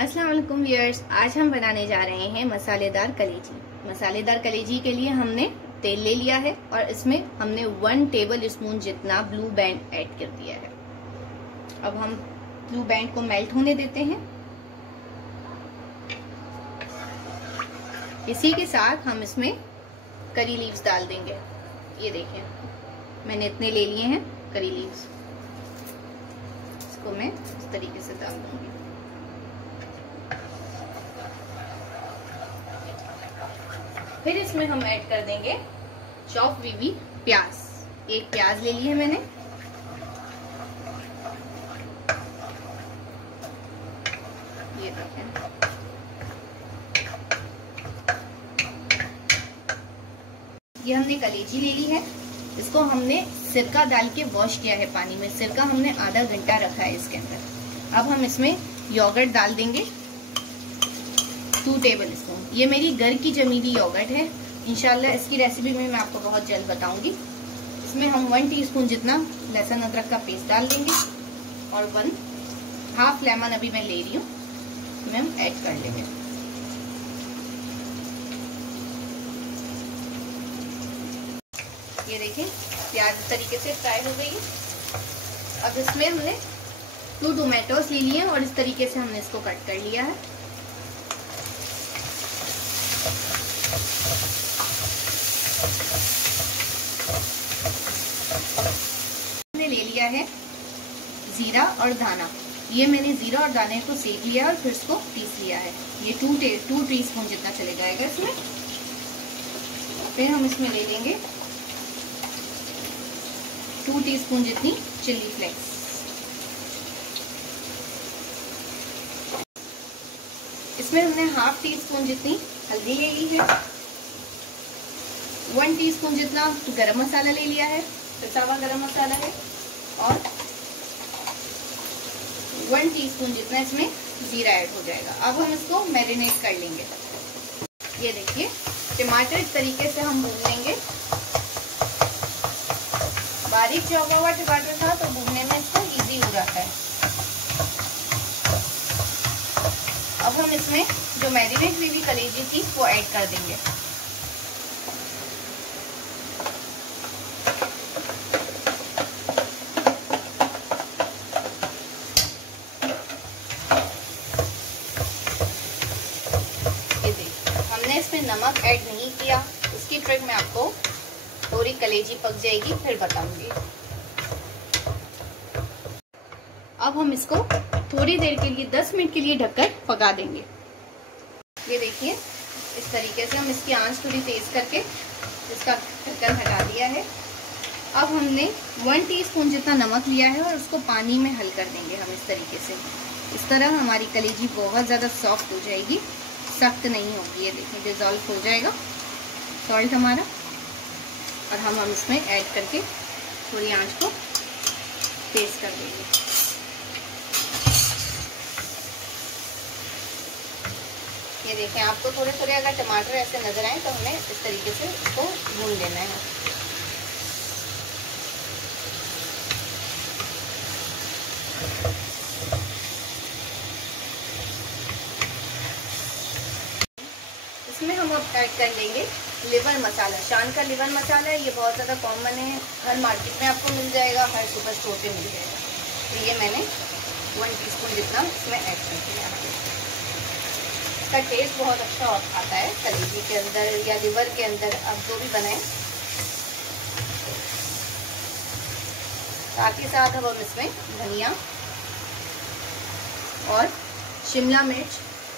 अस्सलाम वालेकुम व्यूअर्स, आज हम बनाने जा रहे हैं मसालेदार कलेजी। मसालेदार कलेजी के लिए हमने तेल ले लिया है और इसमें हमने 1 टेबल स्पून जितना ब्लू बैंड ऐड कर दिया है। अब हम ब्लू बैंड को मेल्ट होने देते हैं। इसी के साथ हम इसमें करी लीव्स डाल देंगे। ये देखें, मैंने इतने ले लिए हैं करी लीव्स। इसको मैं इस तरीके से डाल दूंगी। फिर इसमें हम ऐड कर देंगे चॉप वीवी प्याज। 1 प्याज ले लिए मैंने। ये देखें, ये हमने कलेजी ले ली है। इसको हमने सिरका डाल के वॉश किया है पानी में। सिरका हमने आधा घंटा रखा है इसके अंदर। अब हम इसमें योगर्ट डाल देंगे 2 टेबल स्पून। ये मेरी घर की जमी हुई योगर्ट है। इंशाल्लाह इसकी रेसिपी में मैं आपको बहुत जल्द बताऊंगी। इसमें हम 1 टीस्पून जितना लहसुन अदरक का पेस्ट डाल देंगे और 1/2 लेमन अभी मैं ले रही हूँ, इसमें हम ऐड कर लेंगे। ये देखिए, प्याज इस तरीके से फ्राई हो गई है। अब इसमें हमने 2 टोमेटोस ले लिए और इस तरीके से हमने इसको कट कर लिया है। हमने ले लिया है जीरा और दाना। ये मैंने जीरा और दाने को सेक लिया और फिर इसको पीस लिया है। ये 2 टीस्पून जितना चले जाएगा इसमें। फिर हम इसमें ले लेंगे 2 टीस्पून जितनी चिल्ली फ्लेक्स। इसमें हमने 1/2 टीस्पून जितनी हल्दी ले ली है। 1 टीस्पून जितना गरम मसाला ले लिया है, पिसा हुआ गरम मसाला है। और 1 टीस्पून जितना इसमें जीरा ऐड हो जाएगा। अब हम इसको मैरिनेट कर लेंगे। ये देखिए, टमाटर इस तरीके से हम भून लेंगे। बारीक चौका हुआ टमाटर था तो भूनने में इसको इजी हो जाता है। अब हम इसमें जो मैरिनेट हुई हुई कलेजी थी वो ऐड कर देंगे। हमने इसमें नमक ऐड नहीं किया, उसकी ट्रिक मैं आपको थोड़ी कलेजी पक जाएगी फिर बताऊंगी। अब हम इसको थोड़ी देर के लिए 10 मिनट के लिए ढककर पका देंगे। ये देखिए, इस तरीके से हम इसकी आंच थोड़ी तेज करके इसका ढक्कन हटा दिया है। अब हमने 1 टीस्पून जितना नमक लिया है और उसको पानी में हल कर देंगे हम इस तरीके से। इस तरह हमारी कलेजी बहुत ज़्यादा सॉफ्ट हो जाएगी, सख्त नहीं होगी। ये देखिए, डिज़ोल्व हो जाएगा सॉल्ट हमारा। और हम इसमें ऐड करके थोड़ी आंच को तेज कर देंगे। ये देखें, आपको थोड़े थोड़े अगर टमाटर ऐसे नजर आए तो हमें इस तरीके से इसको भून लेना है। इसमें हम अब ऐड कर लेंगे लिवर मसाला। शान का लिवर मसाला है, ये बहुत ज़्यादा कॉमन है, हर मार्केट में आपको मिल जाएगा, हर सुपर स्टोर पे मिल जाएगा। तो ये मैंने 1 टीस्पून जितना इसमें ऐड कर दिया है। इसका टेस्ट बहुत अच्छा आता है कलेजी के अंदर या लिवर के अंदर, आप जो भी बनाएं। साथ ही साथ अब हम इसमें धनिया और शिमला मिर्च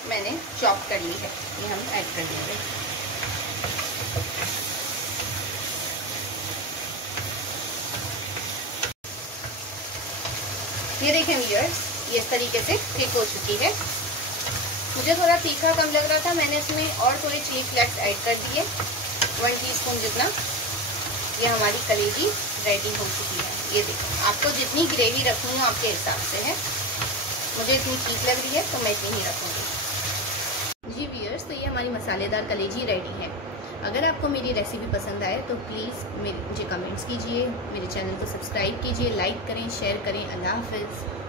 मैंने चॉप कर ली है, ये हम ऐड कर देंगे। ये देखें व्यूअर्स, ये इस तरीके से थिक हो चुकी है। मुझे थोड़ा तीखा कम लग रहा था, मैंने इसमें और थोड़े चिली फ्लेक्स ऐड कर दिए 1 टीस्पून जितना। ये हमारी कलेजी रेडी हो चुकी है। ये देखो, आपको जितनी ग्रेवी रखनी है आपके हिसाब से है। मुझे इतनी ठीक लग रही है तो मैं इतनी ही रखूँगी। जी व्यूअर्स, तो ये हमारी मसालेदार कलेजी रेडी है। अगर आपको मेरी रेसिपी पसंद आए तो प्लीज़ मुझे कमेंट्स कीजिए, मेरे चैनल को सब्सक्राइब कीजिए, लाइक करें, शेयर करें। अल्लाह हाफ़िज़।